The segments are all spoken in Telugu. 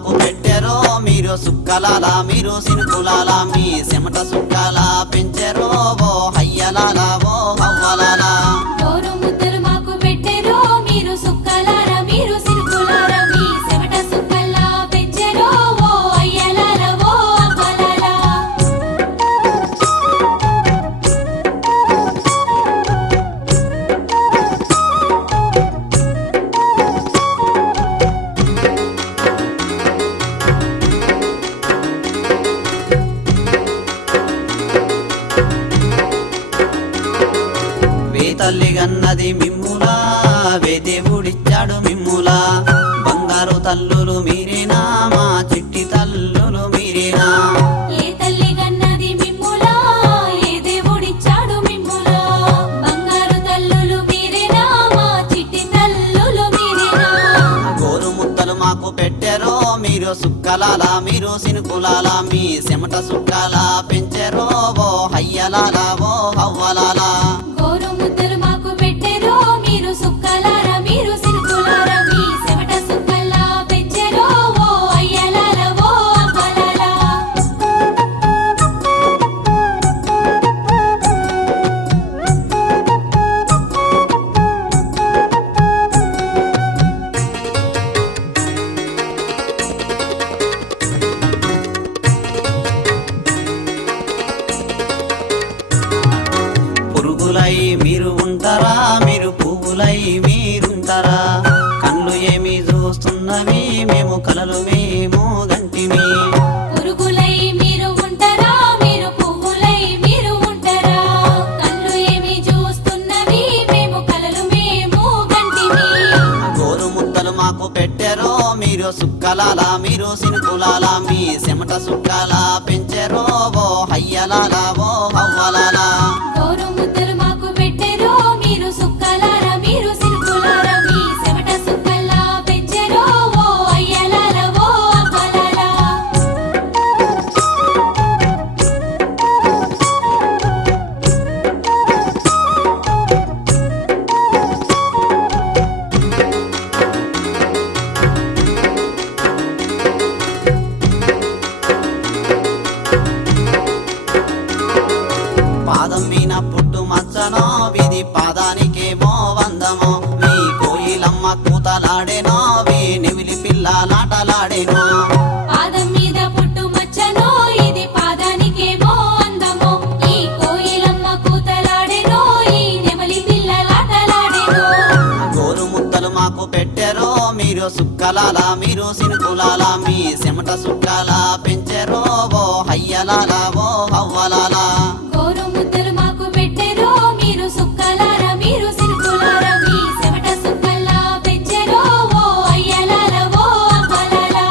మాకు పెట్టెరో మీరు సుక్కలాలా మీరు సినుకులాలా మీ చెమట సుక్కలా పెంచెరో ఓ హయ్యలాలా ఓ హవ్వలాలా గోరు ముద్దలు మాకు పెట్టెరో మీరు సుక్కలారా మీరు సినుకులారా మీ చెమట సుక్కల్లా పెంచెరో ఓ అయ్యలారా ఓ అవ్వలారా తల్లి గన్నది మిమ్ములా దేవుడిచ్చాడు మిమ్ములా బంగారు తల్లులు మీరేనా మా చిట్టి తల్లులు మీరేనా ఏ తల్లి గన్నది మిమ్ములా ఏ దేవుడిచ్చాడు మిమ్ములా బంగారు తల్లులు మీరేనా మా చిట్టి తల్లులు మీరేనా గోరు ముద్దలు మాకు పెట్టెరో మీరు సుక్కలాలా మీరు సినుకులాలా మీ చెమట సుక్కలా పెంచెరో ఓ హయ్యలాలా ఓ హవ్వలాలా గోరు ముద్దలు మాకు పెట్టెరో మీరు సుక్కలారా మీరు సినుకులారా మీ చెమట సుక్కల్లా పెంచెరో ఓ అయ్యలారా ఓ అవ్వలారా పురుగులై మీరు ఉంటారా మీరు పువ్వులై మీరుంటారా కళ్ళు ఏమి చూస్తున్నవి మేము కలలు మేము గంటిమి పురుగులై మీరు ఉంటారా మీరు పువ్వులై మీరు ఉంటారా కళ్ళు ఏమి చూస్తున్నవి మేము కలలు మేము కంటిమి గోరు ముద్దలు మాకు పెట్టెరో మీరు సుక్కలాలా మీరు సినుకులాలా మీ చెమట సుక్కలా పెంచెరో ఓ హయ్యలాలా ఓ హవ్వలాలా గోరు ముద్దలు మాకు పెట్టెరో మీరు సుక్కలారా మీరు సినుకులారా మీ చెమట సుక్కల్లా పెంచెరో ఓ అయ్యలారా ఓ అవ్వలారా పాదం మీన పుట్టు మచ్చనో విధి పాదానికేమో వందమో మీ కోయిలమ్మ కూతలాడేనో వీ నివిలి పిల్లలాటలాడేనో పాదం మీద పుట్టు మచ్చనో ఇది పాదానికేమో అందమో ఈ కోయిలమ్మ కూతలాడెనో ఈ నెమలి పిల్లలాటలాడెనో గోరు ముద్దలు మాకు పెట్టెరో మీరు సుక్కలాలా మీరు సినుకులాలా మీ చెమట సుక్కలా పెంచెరో ఓ హయ్యలాలా ఓ హవ్వలాలా గోరు ముద్దలు మాకు పెట్టెరో మీరు సుక్కలారా మీరు సినుకులారా మీ చెమట సుక్కల్లా పెంచెరో ఓ అయ్యలారా ఓ అవ్వలారా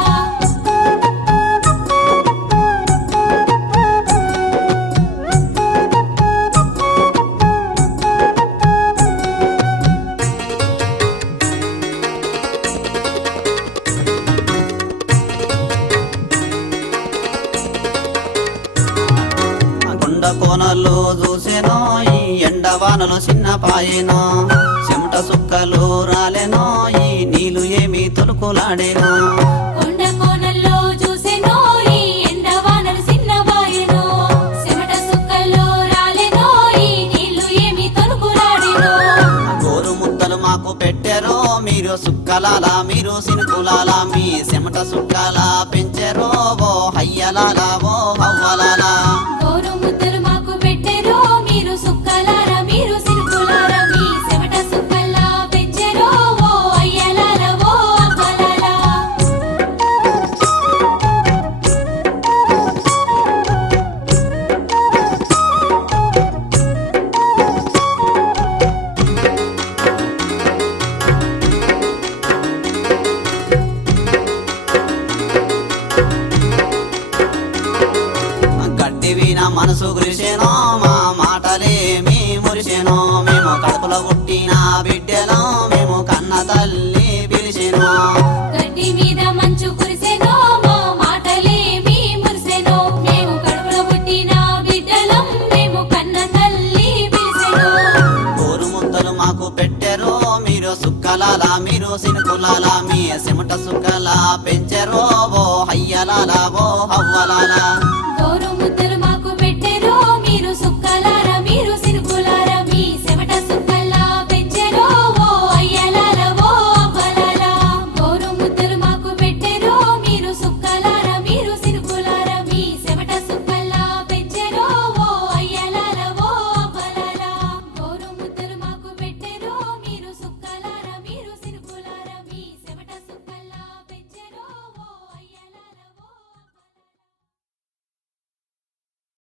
కొండ కోనల్లో చూసెనో ఈ ఎండవానలు చిన్న పాయెనో చెమట సుక్కలు రాలెనో ఈ నీళ్ళు ఏమి తొలుకులాడేనో కొండ కోనల్లో చూసెనో ఈ ఎండవానలు సిన్నవాయెనో చెమట సుక్కల్లో రాలెనో ఈ నీళ్లు ఏమి తొలుకులాడెనో గోరు ముద్దలు మాకు పెట్టెరో మీరు సుక్కలాలా మీరు సినుకులాలా మీ చెమట సుక్కలా పెంచెరో ఓ హయ్యలాలా ఓ హవ్వలాలా గోరు ముద్దలు మాకు పెట్టెరో మీరు సుక్కలారా మీరు సినుకులారా మీ చెమట సుక్కల్లా పెంచెరో ఓ అయ్యలారా ఓ అవ్వలారా గడ్డివి నా మనసు గురిసెనో మా మాటలేమి మురిసెనో మేము కడుపులో పుట్టిన బిడ్డలో మేము కన్న తల్లి పిలిచెనో గడ్డి మీద మంచు కురిసెనో మా మాటలేమి మురిసెనో మేము కడుపులో పుట్టిన బిడ్డలం మేము కన్న తల్లి పిలిసెనో గోరు ముద్దలు మాకు పెట్టెరో మీరు సుక్కలాలా మీరు సినుకులాల మీ సిమట సుక్కలా పెంచెరో ఓ హయ్యలాల ఓ హవ్వలాల